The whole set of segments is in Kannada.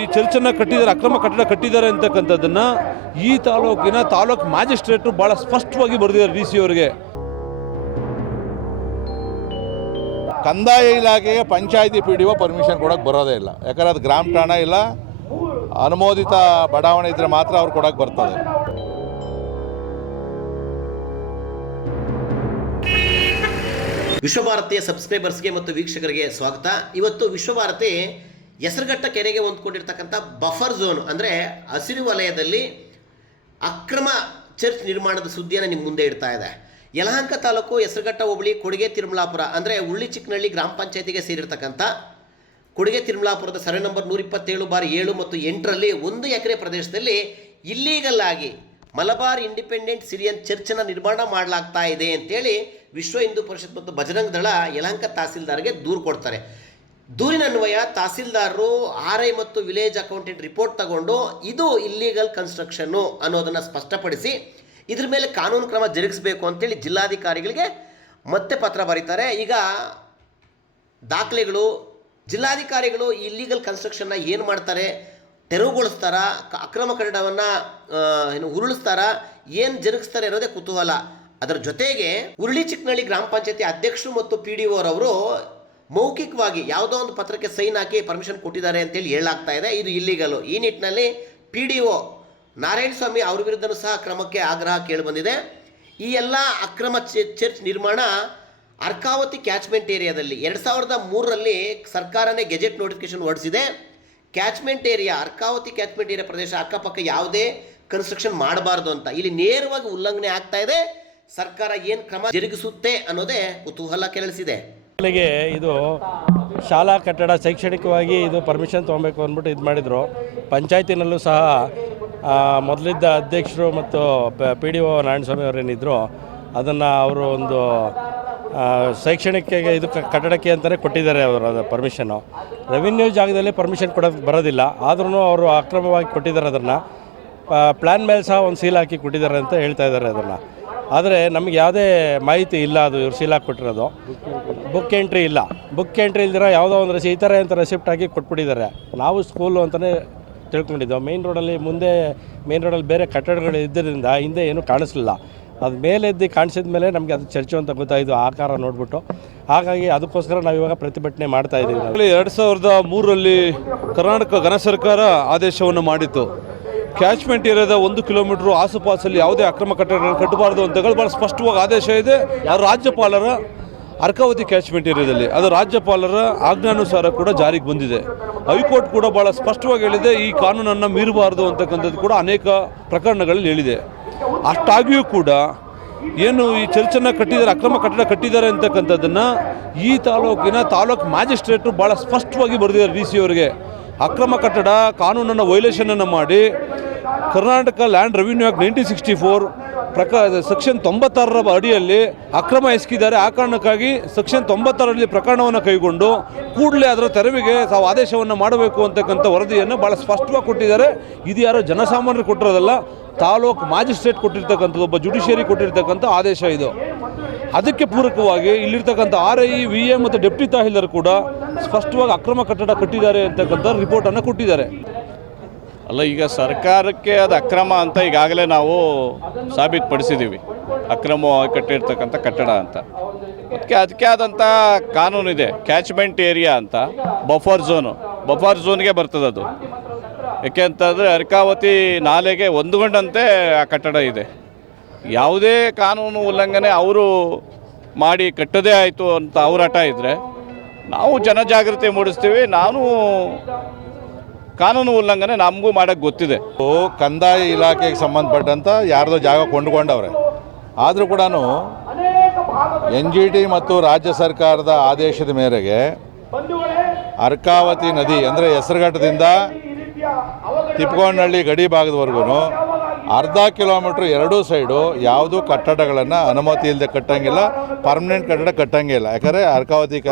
ಈ ಚರ್ಚನ್ನ ಕಟ್ಟಿದ್ದಾರೆ ಅಕ್ರಮ ಕಟ್ಟಡ ಕಟ್ಟಿದ್ದಾರೆ ಅಂತಕ್ಕಂಥದ್ದನ್ನ ಈ ತಾಲೂಕಿನ ತಾಲೂಕು ಮ್ಯಾಜಿಸ್ಟ್ರೇಟ್ ಬಹಳ ಸ್ಪಷ್ಟವಾಗಿ ಬರೆದಿದ್ದಾರೆ ಡಿ ಸಿ ಅವರಿಗೆ. ಕಂದಾಯ ಇಲಾಖೆಗೆ panchayat P D O permission ಕೊಡೋಕೆ ಬರೋದೇ ಇಲ್ಲ. ಯಾಕಂದ್ರೆ ಅದು ಗ್ರಾಮ ಠಾಣ ಇಲ್ಲ. ಅನುಮೋದಿತ ಬಡಾವಣೆ ಇದ್ರೆ ಮಾತ್ರ ಅವ್ರು ಕೊಡೋಕೆ ಬರ್ತದೆ. ವಿಶ್ವಭಾರತಿಯ ಸಬ್ಸ್ಕ್ರೈಬರ್ಸ್ಗೆ ಮತ್ತು ವೀಕ್ಷಕರಿಗೆ ಸ್ವಾಗತ. ಇವತ್ತು ವಿಶ್ವಭಾರತಿ ಹೆಸರುಘಟ್ಟ ಕೆರೆಗೆ ಹೊಂದ್ಕೊಂಡಿರ್ತಕ್ಕಂಥ ಬಫರ್ ಝೋನ್ ಅಂದರೆ ಹಸಿರು ವಲಯದಲ್ಲಿ ಅಕ್ರಮ ಚರ್ಚ್ ನಿರ್ಮಾಣದ ಸುದ್ದಿಯನ್ನು ನಿಮ್ಮ ಮುಂದೆ ಇಡ್ತಾ ಇದೆ. ಯಲಹಂಕ ತಾಲೂಕು ಹೆಸರುಘಟ್ಟ ಹೋಬಳಿ ಕೊಡುಗೆ ತಿರುಮಲಾಪುರ, ಅಂದರೆ ಉಳ್ಳಿ ಚಿಕ್ಕನಹಳ್ಳಿ ಗ್ರಾಮ ಪಂಚಾಯತಿಗೆ ಸೇರಿರ್ತಕ್ಕಂಥ ಕೊಡುಗೆ ತಿರುಮಲಾಪುರದ ಸರ್ವೆ ನಂಬರ್ ನೂರ ಇಪ್ಪತ್ತೇಳು ಬಾರಿ ಏಳು ಮತ್ತು ಎಂಟರಲ್ಲಿ ಒಂದು ಎಕರೆ ಪ್ರದೇಶದಲ್ಲಿ ಇಲ್ಲೀಗಲ್ ಆಗಿ ಮಲಬಾರ್ ಇಂಡಿಪೆಂಡೆಂಟ್ ಸಿರಿಯನ್ ಚರ್ಚನ್ನು ನಿರ್ಮಾಣ ಮಾಡಲಾಗ್ತಾ ಇದೆ ಅಂತೇಳಿ ವಿಶ್ವ ಹಿಂದೂ ಪರಿಷತ್ ಮತ್ತು ಬಜರಂಗ ದಳ ಯಲಹಂಕ ತಹಸೀಲ್ದಾರ್ಗೆ ದೂರು ಕೊಡ್ತಾರೆ. ದೂರಿನ ಅನ್ವಯ ತಹಸೀಲ್ದಾರರು ಆರ್ ಐ ಮತ್ತು ವಿಲೇಜ್ ಅಕೌಂಟೆಂಟ್ ರಿಪೋರ್ಟ್ ತಗೊಂಡು ಇದು ಇಲ್ಲೀಗಲ್ ಕನ್ಸ್ಟ್ರಕ್ಷನ್ನು ಅನ್ನೋದನ್ನು ಸ್ಪಷ್ಟಪಡಿಸಿ, ಇದ್ರ ಮೇಲೆ ಕಾನೂನು ಕ್ರಮ ಜರುಗಿಸಬೇಕು ಅಂತೇಳಿ ಜಿಲ್ಲಾಧಿಕಾರಿಗಳಿಗೆ ಮತ್ತೆ ಪತ್ರ ಬರೀತಾರೆ. ಈಗ ದಾಖಲೆಗಳು, ಜಿಲ್ಲಾಧಿಕಾರಿಗಳು ಇಲ್ಲೀಗಲ್ ಕನ್ಸ್ಟ್ರಕ್ಷನ್ನ ಏನು ಮಾಡ್ತಾರೆ? ತೆರವುಗೊಳಿಸ್ತಾರ? ಅಕ್ರಮ ಕಟ್ಟಡವನ್ನು ಏನು ಉರುಳಿಸ್ತಾರ? ಏನು ಜರುಗಿಸ್ತಾರೆ ಅನ್ನೋದೇ ಕುತೂಹಲ. ಅದರ ಜೊತೆಗೆ ಉರುಳಿ ಚಿಕ್ಕನಹಳ್ಳಿ ಗ್ರಾಮ ಪಂಚಾಯತಿ ಅಧ್ಯಕ್ಷರು ಮತ್ತು ಪಿ ಡಿ ಅವರು ಮೌಖಿಕವಾಗಿ ಯಾವುದೋ ಒಂದು ಪತ್ರಕ್ಕೆ ಸೈನ್ ಹಾಕಿ ಪರ್ಮಿಷನ್ ಕೊಟ್ಟಿದ್ದಾರೆ ಅಂತೇಳಿ ಹೇಳಲಾಗ್ತಾ ಇದೆ. ಇದು ಇಲ್ಲಿಗಲು ಈ ನಿಟ್ಟಿನಲ್ಲಿ P D O Narayana Swamy ಅವ್ರ ವಿರುದ್ಧನೂ ಸಹ ಕ್ರಮಕ್ಕೆ ಆಗ್ರಹ ಕೇಳಿಬಂದಿದೆ. ಈ ಎಲ್ಲ ಅಕ್ರಮ ಚರ್ಚ್ ನಿರ್ಮಾಣ ಅರ್ಕಾವತಿ ಕ್ಯಾಚ್ಮೆಂಟ್ ಏರಿಯಾದಲ್ಲಿ ಎರಡು ಸಾವಿರದ ಮೂರರಲ್ಲಿ ಸರ್ಕಾರನೇ ಗೆಜೆಟ್ ನೋಟಿಫಿಕೇಶನ್ ಹೊರಡಿಸಿದೆ. Catchment area Arkavathi catchment area ಪ್ರದೇಶ ಅಕ್ಕಪಕ್ಕ ಯಾವುದೇ ಕನ್ಸ್ಟ್ರಕ್ಷನ್ ಮಾಡಬಾರ್ದು ಅಂತ. ಇಲ್ಲಿ ನೇರವಾಗಿ ಉಲ್ಲಂಘನೆ ಆಗ್ತಾ ಇದೆ. ಸರ್ಕಾರ ಏನು ಕ್ರಮ ಜರುಗಿಸುತ್ತೆ ಅನ್ನೋದೇ ಕುತೂಹಲ ಕೆರಳಿಸಿದೆ. ಇದು ಶಾಲಾ ಕಟ್ಟಡ ಶೈಕ್ಷಣಿಕವಾಗಿ ಇದು ಪರ್ಮಿಷನ್ ತೊಗೊಬೇಕು ಅಂದ್ಬಿಟ್ಟು ಇದು ಮಾಡಿದರು. ಪಂಚಾಯತಿನಲ್ಲೂ ಸಹ ಮೊದಲಿದ್ದ ಅಧ್ಯಕ್ಷರು ಮತ್ತು ಪಿ ಡಿ ಒ ನಾರಾಯಣಸ್ವಾಮಿ ಅವರೇನಿದ್ದರು ಅದನ್ನು ಅವರು ಒಂದು ಶೈಕ್ಷಣಿಕ ಇದು ಕಟ್ಟಡಕ್ಕೆ ಅಂತಲೇ ಕೊಟ್ಟಿದ್ದಾರೆ ಅವರು ಪರ್ಮಿಷನ್ನು ರೆವಿನ್ಯೂ ಜಾಗದಲ್ಲಿ ಪರ್ಮಿಷನ್ ಕೊಡೋಕ್ಕೆ ಬರೋದಿಲ್ಲ. ಆದ್ರೂ ಅವರು ಅಕ್ರಮವಾಗಿ ಕೊಟ್ಟಿದ್ದಾರೆ ಅದನ್ನು. ಪ್ಲ್ಯಾನ್ ಮೇಲೆ ಸಹ ಒಂದು ಸೀಲ್ ಹಾಕಿ ಕೊಟ್ಟಿದ್ದಾರೆ ಅಂತ ಹೇಳ್ತಾ ಇದ್ದಾರೆ ಅದನ್ನು. ಆದರೆ ನಮಗೆ ಯಾವುದೇ ಮಾಹಿತಿ ಇಲ್ಲ ಅದು ಇವ್ರು ಸೀಲ್ ಹಾಕ್ಬಿಟ್ಟಿರೋದು ಬುಕ್ ಎಂಟ್ರಿ ಇಲ್ಲ. ಬುಕ್ ಎಂಟ್ರಿ ಇಲ್ದಿರ ಯಾವುದೋ ಒಂದು ರಸಿ ಈ ಥರ ಅಂತ ರೆಸಿಪ್ಟ್ ಹಾಕಿ ಕೊಟ್ಬಿಟ್ಟಿದ್ದಾರೆ. ನಾವು ಸ್ಕೂಲು ಅಂತಲೇ ತಿಳ್ಕೊಂಡಿದ್ದೆವು. ಮೇನ್ ರೋಡಲ್ಲಿ ಮುಂದೆ ಮೇನ್ ರೋಡಲ್ಲಿ ಬೇರೆ ಕಟ್ಟಡಗಳು ಇದ್ದರಿಂದ ಹಿಂದೆ ಏನೂ ಕಾಣಿಸ್ಲಿಲ್ಲ. ಅದು ಮೇಲೆ ಎದ್ದು ಕಾಣಿಸಿದ ಮೇಲೆ ನಮಗೆ ಅದು ಚರ್ಚು ಅಂತ ಗೊತ್ತಾಯಿತು ಆಕಾರ ನೋಡ್ಬಿಟ್ಟು. ಹಾಗಾಗಿ ಅದಕ್ಕೋಸ್ಕರ ನಾವು ಇವಾಗ ಪ್ರತಿಭಟನೆ ಮಾಡ್ತಾ ಇದ್ದೀವಿ. ಎರಡು ಸಾವಿರದ ಮೂರರಲ್ಲಿ ಕರ್ನಾಟಕ ಘನ ಸರ್ಕಾರ ಆದೇಶವನ್ನು ಮಾಡಿತ್ತು. ಕ್ಯಾಚ್ಮೆಂಟ್ ಏರಿಯಾದ ಒಂದು ಕಿಲೋಮೀಟರ್ ಆಸುಪಾಸಲ್ಲಿ ಯಾವುದೇ ಅಕ್ರಮ ಕಟ್ಟಡ ಕಟ್ಟಬಾರದು ಅಂತ ಹೇಳಿ ಭಾಳ ಸ್ಪಷ್ಟವಾಗಿ ಆದೇಶ ಇದೆ. ರಾಜ್ಯಪಾಲರ ಅರ್ಕಾವತಿ ಕ್ಯಾಚ್ಮೆಂಟ್ ಏರಿಯಾದಲ್ಲಿ. ಅದು ರಾಜ್ಯಪಾಲರ ಆಜ್ಞಾನುಸಾರ ಕೂಡ ಜಾರಿಗೆ ಬಂದಿದೆ. ಹೈಕೋರ್ಟ್ ಕೂಡ ಭಾಳ ಸ್ಪಷ್ಟವಾಗಿ ಹೇಳಿದೆ, ಈ ಕಾನೂನನ್ನು ಮೀರಬಾರದು ಅಂತಕ್ಕಂಥದ್ದು ಕೂಡ ಅನೇಕ ಪ್ರಕರಣಗಳಲ್ಲಿ ಹೇಳಿದೆ. ಅಷ್ಟಾಗಿಯೂ ಕೂಡ ಏನು ಈ ಚರ್ಚನ್ನು ಕಟ್ಟಿದ್ದಾರೆ, ಅಕ್ರಮ ಕಟ್ಟಡ ಕಟ್ಟಿದ್ದಾರೆ ಅಂತಕ್ಕಂಥದ್ದನ್ನು ಈ ತಾಲೂಕಿನ ತಾಲೂಕು ಮ್ಯಾಜಿಸ್ಟ್ರೇಟು ಭಾಳ ಸ್ಪಷ್ಟವಾಗಿ ಬರೆದಿದ್ದಾರೆ ಡಿ ಸಿ ಅವರಿಗೆ. ಅಕ್ರಮ ಕಟ್ಟಡ, ಕಾನೂನನ್ನು ವೈಲೇಷನನ್ನು ಮಾಡಿ Karnataka land revenue act nineteen sixty four ಪ್ರಕ, section ತೊಂಬತ್ತಾರರ ಅಡಿಯಲ್ಲಿ ಅಕ್ರಮ ಎಸಗಿದ್ದಾರೆ. ಆ ಕಾರಣಕ್ಕಾಗಿ ಸೆಕ್ಷನ್ ತೊಂಬತ್ತಾರರಲ್ಲಿ ಪ್ರಕರಣವನ್ನು ಕೈಗೊಂಡು ಕೂಡಲೇ ಅದರ ತೆರವಿಗೆ ತಾವು ಆದೇಶವನ್ನು ಮಾಡಬೇಕು ಅಂತಕ್ಕಂಥ ವರದಿಯನ್ನು ಭಾಳ ಸ್ಪಷ್ಟವಾಗಿ ಕೊಟ್ಟಿದ್ದಾರೆ. ಇದು ಯಾರೋ ಜನಸಾಮಾನ್ಯರು ಕೊಟ್ಟಿರೋದಲ್ಲ, ತಾಲೂಕು ಮ್ಯಾಜಿಸ್ಟ್ರೇಟ್ ಕೊಟ್ಟಿರ್ತಕ್ಕಂಥದ್ದು, ಒಬ್ಬ ಜುಡಿಷಿಯರಿ ಕೊಟ್ಟಿರ್ತಕ್ಕಂಥ ಆದೇಶ ಇದು. ಅದಕ್ಕೆ ಪೂರಕವಾಗಿ ಇಲ್ಲಿರ್ತಕ್ಕಂಥ ಆರ್ ಐ ವಿ ಎ ಮತ್ತು ಡೆಪ್ಟಿ ತಹಶೀಲ್ದಾರ್ ಕೂಡ ಸ್ಪಷ್ಟವಾಗಿ ಅಕ್ರಮ ಕಟ್ಟಡ ಕಟ್ಟಿದ್ದಾರೆ ಅಂತಕ್ಕಂಥ ರಿಪೋರ್ಟನ್ನು ಕೊಟ್ಟಿದ್ದಾರೆ. ಅಲ್ಲ, ಈಗ ಸರ್ಕಾರಕ್ಕೆ ಅದು ಅಕ್ರಮ ಅಂತ ಈಗಾಗಲೇ ನಾವು ಸಾಬೀತುಪಡಿಸಿದ್ದೀವಿ. ಅಕ್ರಮವಾಗಿ ಕಟ್ಟಿರ್ತಕ್ಕಂಥ ಕಟ್ಟಡ ಅಂತ. ಅದಕ್ಕೆ ಅದಕ್ಕೆ ಆದಂಥ ಕಾನೂನಿದೆ ಕ್ಯಾಚ್ಮೆಂಟ್ ಏರಿಯಾ ಅಂತ ಬಫರ್ ಝೋನು ಬಫರ್ ಝೋನ್ಗೆ ಬರ್ತದೆ ಅದು. ಯಾಕೆ ಅಂತಂದರೆ ಅರ್ಕಾವತಿ ನಾಲೆಗೆ ಹೊಂದ್ಕೊಂಡಂತೆ ಆ ಕಟ್ಟಡ ಇದೆ. ಯಾವುದೇ ಕಾನೂನು ಉಲ್ಲಂಘನೆ ಅವರು ಮಾಡಿ ಕಟ್ಟದೇ ಆಯಿತು ಅಂತ ಅವ್ರ ಹಠ ಇದ್ದರೆ ನಾವು ಜನಜಾಗೃತಿ ಮೂಡಿಸ್ತೀವಿ, ನಾನು ಕಾನೂನು ಉಲ್ಲಂಘನೆ ನಮಗೂ ಮಾಡೋಕ್ಕೆ ಗೊತ್ತಿದೆ. ಕಂದಾಯ ಇಲಾಖೆಗೆ ಸಂಬಂಧಪಟ್ಟಂಥ ಯಾರ್ದೋ ಜಾಗ ಕೊಂಡುಕೊಂಡವ್ರೆ. ಆದರೂ ಕೂಡ ಎನ್ ಜಿ ಟಿ ಮತ್ತು ರಾಜ್ಯ ಸರ್ಕಾರದ ಆದೇಶದ ಮೇರೆಗೆ ಅರ್ಕಾವತಿ ನದಿ, ಅಂದರೆ ಹೆಸರುಘಟ್ಟದಿಂದ ತಿಪ್ಕೊಂಡಹಳ್ಳಿ ಗಡಿ ಭಾಗದವರೆಗೂ ಅರ್ಧ ಕಿಲೋಮೀಟ್ರ್ ಎರಡೂ ಸೈಡು ಯಾವುದೂ ಕಟ್ಟಡಗಳನ್ನು ಅನುಮತಿ ಇಲ್ಲದೆ ಕಟ್ಟಂಗಿಲ್ಲ ಪರ್ಮನೆಂಟ್ ಕಟ್ಟಡ ಕಟ್ಟಂಗಿಲ್ಲ. ಯಾಕಂದರೆ ಅರ್ಕಾವತಿ ಕ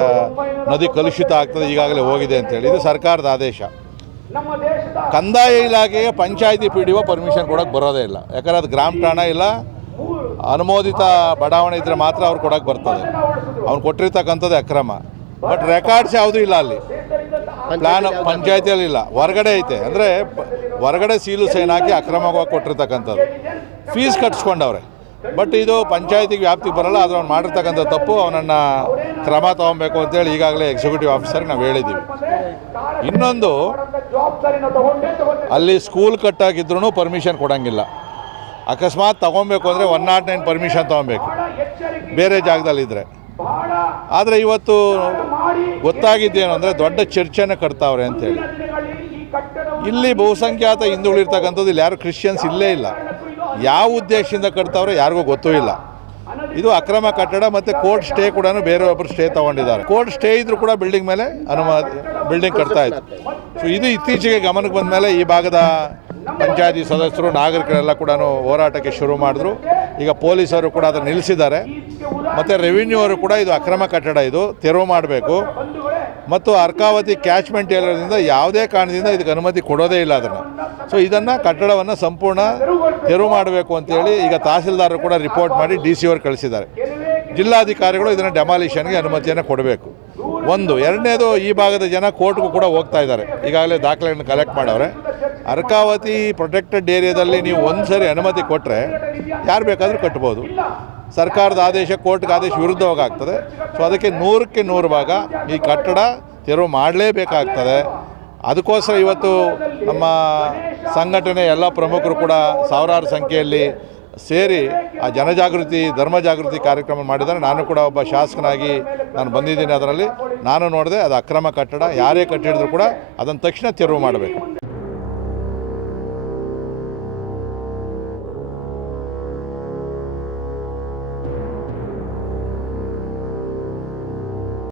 ನದಿ ಕಲುಷಿತ ಆಗ್ತದೆ ಈಗಾಗಲೇ ಹೋಗಿದೆ ಅಂತೇಳಿ. ಇದು ಸರ್ಕಾರದ ಆದೇಶ. ಕಂದಾಯ ಇಲಾಖೆಗೆ panchayat P D O permission ಕೊಡೋಕೆ ಬರೋದೇ ಇಲ್ಲ. ಯಾಕಂದ್ರೆ ಅದು ಗ್ರಾಮ ಠಾಣ ಇಲ್ಲ. ಅನುಮೋದಿತ ಬಡಾವಣೆ ಇದ್ದರೆ ಮಾತ್ರ ಅವ್ರು ಕೊಡೋಕ್ಕೆ ಬರ್ತದೆ. ಅವ್ನು ಕೊಟ್ಟಿರ್ತಕ್ಕಂಥದ್ದು ಅಕ್ರಮ. ಬಟ್ ರೆಕಾರ್ಡ್ಸ್ ಯಾವುದೂ ಇಲ್ಲ ಅಲ್ಲಿ. ಪ್ಲಾನ್ ಪಂಚಾಯತಿಯಲ್ಲಿ ಇಲ್ಲ? ಹೊರಗಡೆ ಐತೆ. ಅಂದರೆ ಹೊರಗಡೆ ಸೀಲು ಸೈನ್ ಹಾಕಿ ಅಕ್ರಮವಾಗಿ ಕೊಟ್ಟಿರ್ತಕ್ಕಂಥದ್ದು. ಫೀಸ್ ಕಟ್ಸ್ಕೊಂಡವ್ರೆ. ಬಟ್ ಇದು ಪಂಚಾಯತಿಗೆ ವ್ಯಾಪ್ತಿಗೆ ಬರಲ್ಲ ಅದು ಅವ್ನು ಮಾಡಿರ್ತಕ್ಕಂಥ ತಪ್ಪು ಅವನನ್ನು ಕ್ರಮ ತಗೊಬೇಕು ಅಂತೇಳಿ ಈಗಾಗಲೇ ಎಕ್ಸಿಕ್ಯೂಟಿವ್ ಆಫೀಸರ್ಗೆ ನಾವು ಹೇಳಿದ್ದೀವಿ ಇನ್ನೊಂದು, ಅಲ್ಲಿ ಸ್ಕೂಲ್ ಕಟ್ಟಾಗಿದ್ರೂ ಪರ್ಮಿಷನ್ ಕೊಡೋಂಗಿಲ್ಲ. ಅಕಸ್ಮಾತ್ ತಗೊಬೇಕು ಅಂದರೆ ಒನ್ ನಾಟ್ ನೈನ್ ಪರ್ಮಿಷನ್ ತೊಗೊಬೇಕು. ಬೇರೆ ಜಾಗದಲ್ಲಿದ್ದರೆ ಆದರೆ ಇವತ್ತು ಗೊತ್ತಾಗಿದ್ದೇನು ಅಂದರೆ ದೊಡ್ಡ ಚರ್ಚೆನೇ ಕಟ್ತಾವ್ರೆ ಅಂತೇಳಿ. ಇಲ್ಲಿ ಬಹುಸಂಖ್ಯಾತ ಹಿಂದುಳಿರ್ತಕ್ಕಂಥದ್ದು ಇಲ್ಲಿ ಯಾರು ಕ್ರಿಶ್ಚಿಯನ್ಸ್ ಇಲ್ಲೇ ಇಲ್ಲ. ಯಾವ ಉದ್ದೇಶದಿಂದ ಕಟ್ತಾವ್ರೆ ಯಾರಿಗೂ ಗೊತ್ತೂ ಇಲ್ಲ. ಇದು ಅಕ್ರಮ ಕಟ್ಟಡ ಮತ್ತು ಕೋರ್ಟ್ ಸ್ಟೇ ಕೂಡ ಬೇರೆಯೊಬ್ಬರು ಸ್ಟೇ ತೊಗೊಂಡಿದ್ದಾರೆ. ಕೋರ್ಟ್ ಸ್ಟೇ ಇದ್ರೂ ಕೂಡ ಬಿಲ್ಡಿಂಗ್ ಮೇಲೆ ಅನುಮತಿ ಬಿಲ್ಡಿಂಗ್ ಕಟ್ತಾ ಇತ್ತು ಸೊ ಇದು ಇತ್ತೀಚೆಗೆ ಗಮನಕ್ಕೆ ಬಂದ ಮೇಲೆ ಈ ಭಾಗದ ಪಂಚಾಯತಿ ಸದಸ್ಯರು, ನಾಗರಿಕರೆಲ್ಲ ಕೂಡ ಹೋರಾಟಕ್ಕೆ ಶುರು ಮಾಡಿದ್ರು. ಈಗ ಪೊಲೀಸರು ಕೂಡ ಅದನ್ನು ನಿಲ್ಲಿಸಿದ್ದಾರೆ. ಮತ್ತು ರೆವಿನ್ಯೂ ಅವರು ಕೂಡ ಇದು ಅಕ್ರಮ ಕಟ್ಟಡ ಇದು. ತೆರವು ಮಾಡಬೇಕು. ಮತ್ತು ಅರ್ಕಾವತಿ ಕ್ಯಾಚ್ಮೆಂಟ್ ಏರಿಯಾದಿಂದ ಯಾವುದೇ ಕಾರಣದಿಂದ ಇದಕ್ಕೆ ಅನುಮತಿ ಕೊಡೋದೇ ಇಲ್ಲ ಅದನ್ನು. ಸೊ ಇದನ್ನು ಕಟ್ಟಡವನ್ನು ಸಂಪೂರ್ಣ ತೆರವು ಮಾಡಬೇಕು ಅಂತೇಳಿ ಈಗ ತಹಸೀಲ್ದಾರರು ಕೂಡ ರಿಪೋರ್ಟ್ ಮಾಡಿ ಡಿ ಸಿ ಅವ್ರು ಕಳಿಸಿದ್ದಾರೆ. ಜಿಲ್ಲಾಧಿಕಾರಿಗಳು ಇದನ್ನು ಡೆಮಾಲಿಷನ್ಗೆ ಅನುಮತಿಯನ್ನು ಕೊಡಬೇಕು. ಒಂದು, ಎರಡನೇದು ಈ ಭಾಗದ ಜನ ಕೋರ್ಟ್ಗೂ ಕೂಡ ಹೋಗ್ತಾ ಇದ್ದಾರೆ. ಈಗಾಗಲೇ ದಾಖಲೆಗಳನ್ನು ಕಲೆಕ್ಟ್ ಮಾಡವ್ರೆ. ಅರ್ಕಾವತಿ ಪ್ರೊಟೆಕ್ಟೆಡ್ ಏರಿಯಾದಲ್ಲಿ ನೀವು ಒಂದು ಸರಿ ಅನುಮತಿ ಕೊಟ್ಟರೆ ಯಾರು ಬೇಕಾದರೂ ಕಟ್ಬೋದು. ಸರ್ಕಾರದ ಆದೇಶ, ಕೋರ್ಟ್ಗೆ ಆದೇಶ ವಿರುದ್ಧವಾಗ್ತದೆ. ಸೊ ಅದಕ್ಕೆ ನೂರಕ್ಕೆ ನೂರು ಭಾಗ ಈ ಕಟ್ಟಡ ತೆರವು ಮಾಡಲೇಬೇಕಾಗ್ತದೆ. ಅದಕ್ಕೋಸ್ಕರ ಇವತ್ತು ನಮ್ಮ ಸಂಘಟನೆ ಎಲ್ಲ ಪ್ರಮುಖರು ಕೂಡ ಸಾವಿರಾರು ಸಂಖ್ಯೆಯಲ್ಲಿ ಸೇರಿ ಆ ಜನಜಾಗೃತಿ, ಧರ್ಮ ಜಾಗೃತಿ ಕಾರ್ಯಕ್ರಮ ಮಾಡಿದ್ದಾರೆ. ನಾನು ಕೂಡ ಒಬ್ಬ ಶಾಸಕನಾಗಿ ನಾನು ಬಂದಿದ್ದೀನಿ ಅದರಲ್ಲಿ. ನಾನು ನೋಡಿದೆ ಅದು ಅಕ್ರಮ ಕಟ್ಟಡ. ಯಾರೇ ಕಟ್ಟಿಡಿದ್ರು ಕೂಡ ಅದನ್ನು ತಕ್ಷಣ ತೆರವು ಮಾಡಬೇಕು.